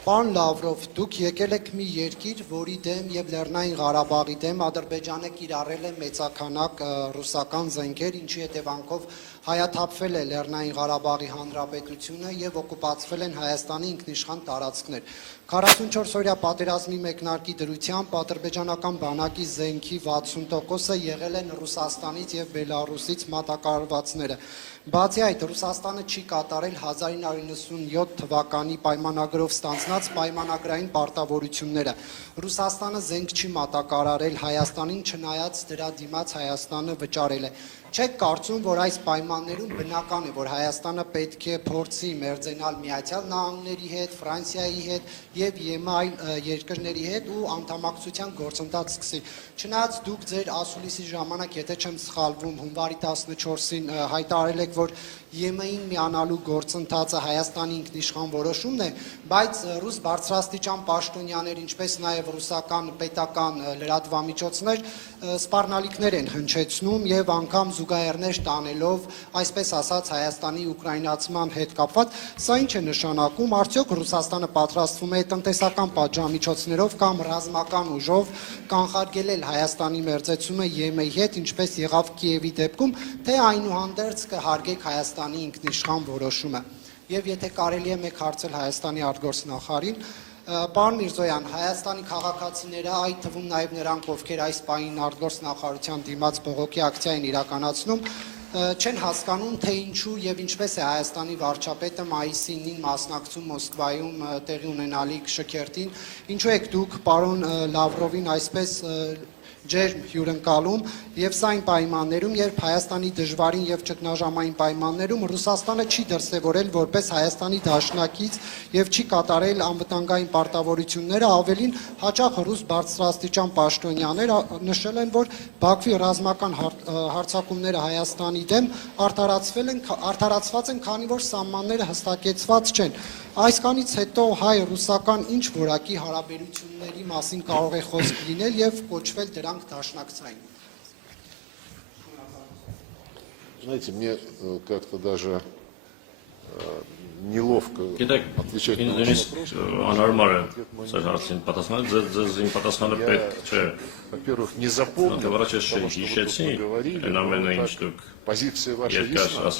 Պարոն Լավրով, դուք եկել եք մի երկիր, որի դեմ եւ Լեռնային Ղարաբաղի դեմ Ադրբեջանը կիրառել է մեծականակ ռուսական զենքեր, ինչի հետևանքով հայաթափվել է Լեռնային Ղարաբաղի Հանրապետությունը եւ օկուպացվել են Հայաստանի ինքնիշխան տարածքներ։ 44-օրյա պատերազմի մեկնարկի դրությամբ ադրբեջանական բանակի զենքի 60%-ը եղել են Ռուսաստանից եւ Բելարուսից մատակարարվածները։ Բացի այդ, Ռուսաստանը չի կատարել 1997 թվականի պայմանագրով ստանձնած պայմանագրային պարտավորությունները։ Ռուսաստանը զենք չի մատակարարել Հայաստանին, չնայած դրա դիմաց Հայաստանը վճարել է։ Չեք կարծում, որ այս պայմաններում բնական է, որ Հայաստանը պետք է փորձի մերձենալ Միացյալ Նահանգների հետ, Ֆրանսիայի հետ եւ ԵՄ այլ երկրների հետ ու անդամակցության գործընթաց սկսի։ Չնայած դուք ձեր ասուլիսի ժամանակ, եթե չեմ սխալվում, հունվարի 14-ին հայտարարել եք, որ ԵՄ-ին միանալու գործընթացը Հայաստանի ինքնիշխան որոշումն է, բայց ռուս բարձրաստիճան պաշտոնյաներ, ինչպես նաև ռուսական պետական լրատվամիջոցներ սպառնալիքներ են հնչեցնում եւ անգամ զուգահեռներ տանելով, այսպես ասած, Հայաստանի ուկրաինացման հետ կապված, սա ինչ է նշանակում, արդյոք Ռուսաստանը պատրաստվում է տնտեսական պատժամիջոցներով կամ ռազմական ուժով կանխարգելել Հայաստանի մերձեցումը ԵՄ-ի հետ, ինչպես եղավ Կիևի դեպքում, թե այնուհանդերձ կհարգեք Հայաստանի ինքնիշխան որոշումը։ Եվ եթե կարելի է մեկ հարցել Հայաստանի արտգործնախարարին, պարոն Միրզոյան, Հայաստանի քաղաքացիները, այդ թվում նաև նրանք, ովքեր այս պահին արտգործնախարարության դիմաց բողոքի ակցիա են իրականացնում, չեն հասկանում, թե ինչու եւ ինչպես է Հայաստանի վարչապետը մայիսի 9-ին մասնակցում Մոսկվայում տեղի ունենալիք շքերթին, ինչու եք դուք պարոն Լավրովին այսպես ջերմ հյուրընկալում եւ սա այն պայմաններում, երբ Հայաստանի դժվարին եւ ճգնաժամային պայմաններում Ռուսաստանը չի դրսեւորել որպես Հայաստանի դաշնակից եւ չի կատարել անվտանգային պարտավորությունները, ավելին հաճախ ռուս բարձրաստիճան պաշտոնյաներ նշել են, որ Բաքվի ռազմական հարձակումները Հայաստանի դեմ արդարացված են, քանի որ սահմանները հստակեցված չեն։ Այսքանից հետո հայ-ռուսական ինչ որակի հարաբերությունների մասին կարող է խոսք լինել եւ կոչվել դրանք դաշնակցային։ Знаете, мне как-то даже неловко отвечать на ваш вопрос. Во-первых, не запомнил, потому что вы говорили, позиция ваша ясна.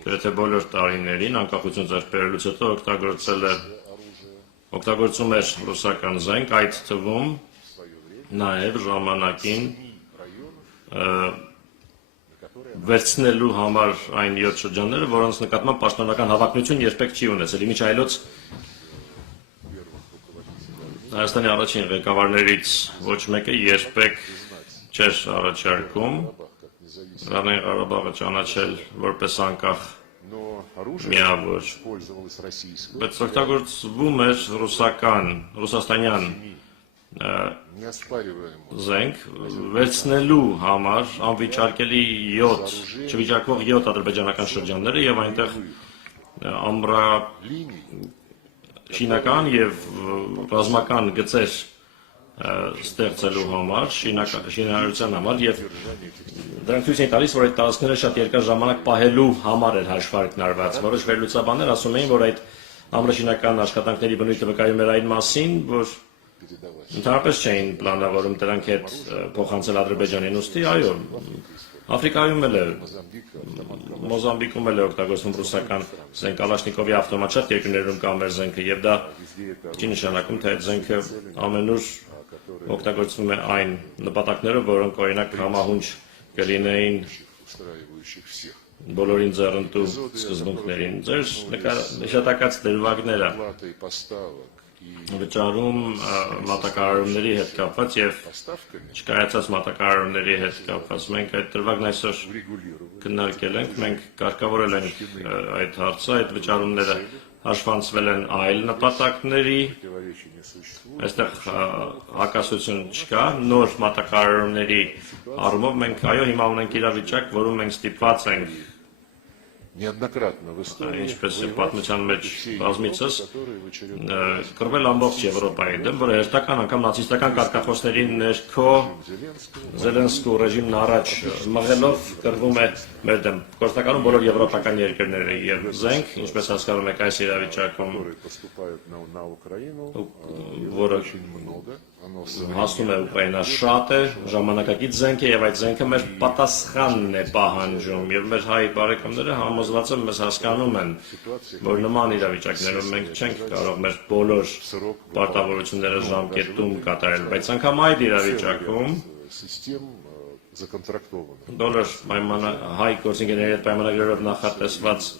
Եթե բոլոր տարիներին անկախություն ձեռք բերելուց հետո օգտագործում էր ռուսական զենք, այդ թվում նաև ժամանակին վերցնելու համար այն 7 շրջանները, որոնց նկատմամբ պաշտոնական հավակնություն երբեք չի ունեցել։ Իմիջ այլոց Հայաստանի առաջին ղեկավարներից ոչ մեկը երբեք չէր առաջարկում Լեռնային Ղարաբաղը ճանաչել որպես անկախ միավոր, բայց օգտագործվում էր ռուսաստանյան զենք վերցնելու համար անվիճարկելի 7, չվիճակվող 7 ադրբեջանական շրջանները եւ այնտեղ ամրաշինական եւ ռազմական գծեր ստեղծելու համար, շինարարության համար եւ դրանք ցույց են տալիս, որ այդ տարածքները շատ երկար ժամանակ պահելու համար էր հաշվարկնարված։ Որոշ վերլուծաբաններ ասում էին, որ այդ ամրաշինական աշխատանքների բնույթը վկայում էր այն մասին, որ ընդհանրապես չէին պլանավորում դրանք հետ փոխանցել Ադրբեջանին, ուստի այո, Աֆրիկայում էլ է, Մոզամբիկում էլ է օգտագործվում ռուսական զենք, Կալաշնիկովի ավտոմատ, շատ երկրներում կա մեր զենքը եւ դա չի նշանակում, թե այդ զենքը ամենուր օգտագործվում է այն նպատակներով, որոնք օրինակ համահունչ կլինեին բոլորին ձեռնտու սկզբունքներին։ Ձեր նշատակած դրվագները վճարում մատակարարումների հետ կապված եւ չկայացած մատակարարումների հետ կապված։ Մենք այդ դրվագն այսօր քննարկել ենք, մենք կարգավորել ենք այդ հարցը, այդ վճարումները հաշվանցվել են այլ նպատակների, այստեղ հակասություն չկա, նոր մատակարարումների առումով մենք այո հիմա ունենք իրավիճակ, որում մենք ստիպված ենք неоднократно в истории Ինչպես է воевать պատմության մեջ против всей բազմիցս Европы, которые в очередной раз կռվել ամբողջ Եվրոպայի դեմ, որը հերթական անգամ նացիստական կարգախոսների ներքո Зеленского Զելենսկու ռեժիմն առաջ մղելով կռվում է մեր դեմ։ Գործնականում բոլոր եվրոպական երկրները եւ զենք, ինչպես հասկանում եք այս իրավիճակում, которые поступают на Украину, որը очень много. Оно հասնում է Ուկրաինա շատ է, ժամանակակից զենք է եւ այդ զենքը մեր պատասխանն է պահանջում եւ մեր հայ բարեկամները համոզված են մեզ հասկանում են, որ նման իրավիճակներում մենք չենք կարող մեր բոլոր պարտավորությունները ժամկետում կատարել, բայց անգամ այդ իրավիճակում систем законтрактовано. բոլոր հայ գործընկերների հետ պայմանագրերով նախատեսված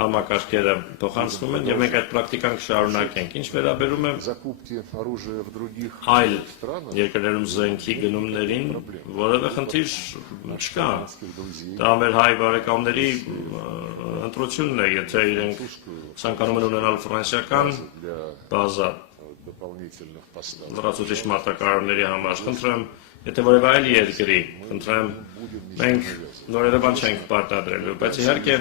համակարգերը փոխանցվում են եւ մենք այդ պրակտիկան կշարունակենք։ Ինչ վերաբերում է Закупки оружия в других այլ странах, երկրներում զենքի գնումներին, որևէ խնդիր չկա։ друзей, Դա մեր հայ բարեկամների ընտրությունն է, եթե իրենք ցանկանում են ունենալ ֆրանսիական для բազա дополнительных поставок. լրացուցիչ մարտակարարների համար, խնդրեմ, եթե որևէ այլ երկրի, խնդրեմ, մենք նորերը բան չենք պարտադրելու, բայց իհարկե,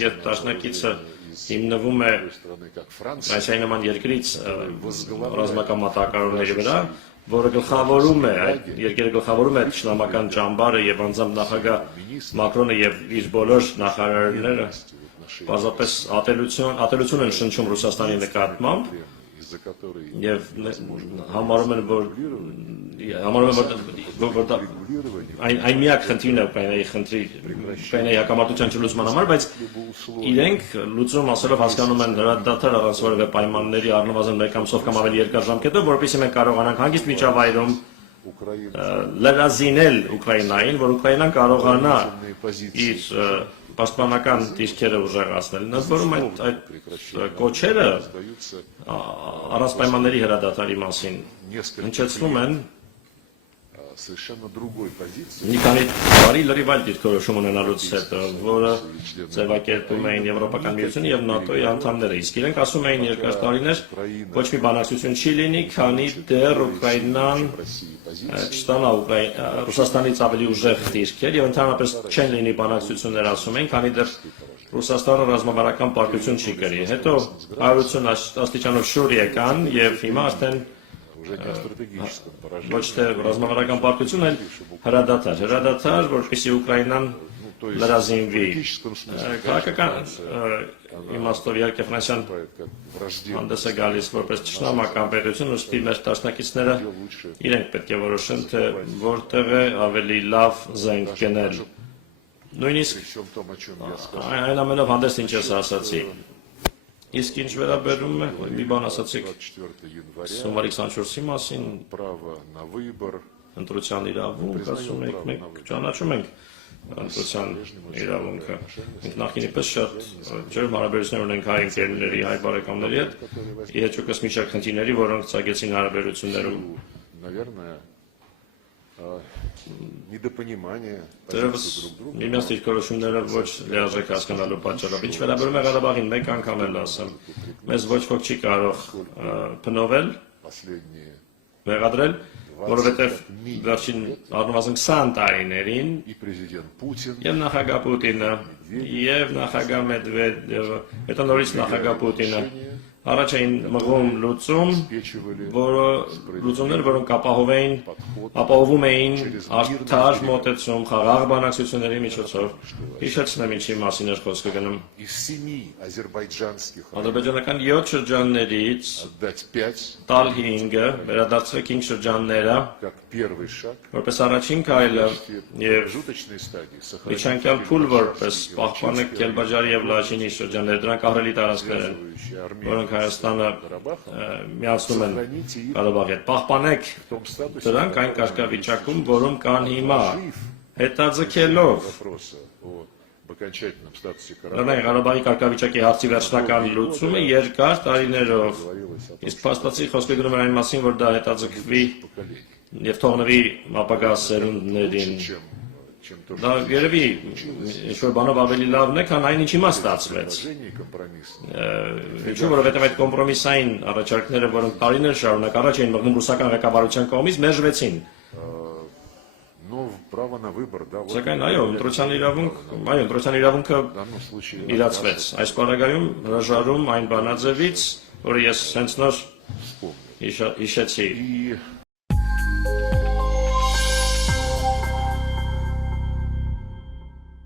երբ դաշնակիցը հիմնվում է Страны, как Франция, Ֆրանսիայի նման երկրից ռազմական մատակարարների վրա, որը գլխավորում է, այդ երկերը գլխավորում է ճշնամական ճամբարը եւ անձամբ նախագահ Մակրոնը եւ իր բոլոր նախարարները բազապես ատելություն են շնչում Ռուսաստանի նկատմամբ из-за которой եւ համարում են, որ այն միակ խնդիրն է Ուկրաինայի խնդրի Ուկրաինայի հակամարտության չլուծման համար, բայց իրենք լուծում ասելով հասկանում են հրադադար առանց որևէ պայմանների առնվազն մեկ ամսով կամ ավելի երկար ժամկետով, որովհետեւ մենք կարողանանք հանգիստ միջավայրում լրազինել Ուկրաինային, որ Ուկրաինան կարողանա իր պաշտպանական դիրքերը ուժեղացնել։ Նա որում այդ կոչերը առանց պայմանների հրադադարի մասին հնչեցվում են совершенно другой позиции. մի քանի տարի լրիվ այլ դիրքորոշում ունենալուց հետո, որը ձևակերպում էին Եվրոպական միությունը եւ ՆԱՏՕ-ի անդամները։ Իսկ իրենք ասում էին երկար տարիներ ոչ մի բանակցություն չի լինի, քանի դեռ Ուկրաինան չստանա Ռուսաստանից ավելի ուժեղ դիրքեր եւ ընդհանրապես չեն լինի բանակցություններ, ասում են, քանի դեռ Ռուսաստանը ռազմավարական պարտություն չի կրի։ Հետո 180 աստիճանով շուր եկան եւ հիմա արդեն Уже не в стратегическом поражении. ոչ թե ռազմավարական պարտություն, այլ հրադադար, որպեսզի Ուկրաինան լրազինվի։ Քաղաքական իմաստով իհարկե Ֆրանսիան Как враждебно. հանդես է գալիս որպես ճշնամական պետություն, ուստի մեր դաշնակիցները իրենք պետք է որոշեն, թե որտեղ է ավելի լավ զենք գնել։ Նույնիսկ При всем том, о чем я сказал, այն ամենով հանդես ինչ ես ասացի։ Իսկ ինչ վերաբերում է, մի բան ասացիք 24 января, Սոմվարի 24-ի մասին, право на выбор ընտրության իրավունք, ասում եք, մենք ճանաչում ենք ընտրության իրավունքը։ Մենք նախկինի պես շատ ջերմ հարաբերություններ ունենք հայ ընկերների, հայ բարեկամների հետ, իհեճուկս մի շարք խնդիրների, որոնք ծագեցին հարաբերություններում։ наверное, недопонимание Դերևս позиций друг друга. միմյանց դիրքորոշումները ոչ լիարժեք հասկանալու պատճառով։ Ինչ վերաբերում է Ղարաբաղին, մեկ անգամ էլ ասեմ, մեզ ոչ ոք չի կարող փնովել, Последние մեղադրել, որովհետև վերջին առնվազն 20 տարիներին и президент Путин, եւ նախագահ Պուտինը եւ նախագահ Մեդվեդևը, հետո նորից նախագահ Պուտինը առաջ էին մղում լուծում, որը լուծումներ, որոնք ապահովում էին արդար մոտեցում խաղաղ բանակցությունների միջոցով։ Հիշեցնեմ ինչի մասին էր խոսքը գնում։ из 7 азербайджанских Ադրբեջանական 7 շրջաններից отдать 5 տալ 5-ը, վերադարձրեք 5 շրջանները, как первый шаг, որպես առաջին քայլը в եւ промежуточной стадии сохранить միջանկյալ փուլ որպես պահպանեք Կելբաջարի եւ Լաչինի շրջանները, дրանք ահռելի տարածքներ են, связывающие Армению որոնք Հայաստանը միացնում են сохраните их Ղարաբաղի հետ։ Պահպանեք в том статусе, դրանք այն կարգավիճակում, որում կան հիմա, հետաձգելով вопроса об окончательном статусе Карабаха Լեռնային Ղարաբաղի կարգավիճակի հարցի վերջնական լուծումը երկար տարիներով։ Իսկ փաստացի խոսքը գնում է այն մասին, որ դա հետաձգվի поколений, եւ թողնվի ապագա սերունդներին։ чем то, Դա երևի ինչ-որ բանով ավելի լավն է, քան այն ինչ հիմա ստացվեց։ предложение и компромисс. Ինչու՞ որովհետև այդ կոմպրոմիսային առաջարկները, որոնք տարիներ շարունակ առաջ էին մղվում ռուսական ղեկավարության կողմից, մերժվեցին։ Но право на выбор, да, вот Սակայն այո, ընտրության իրավունքը в данном случае իրացվեց։ Այս պարագայում հրաժարում այն բանաձևից, որը ես հենց նոր вспомнил. հիշեցի։ И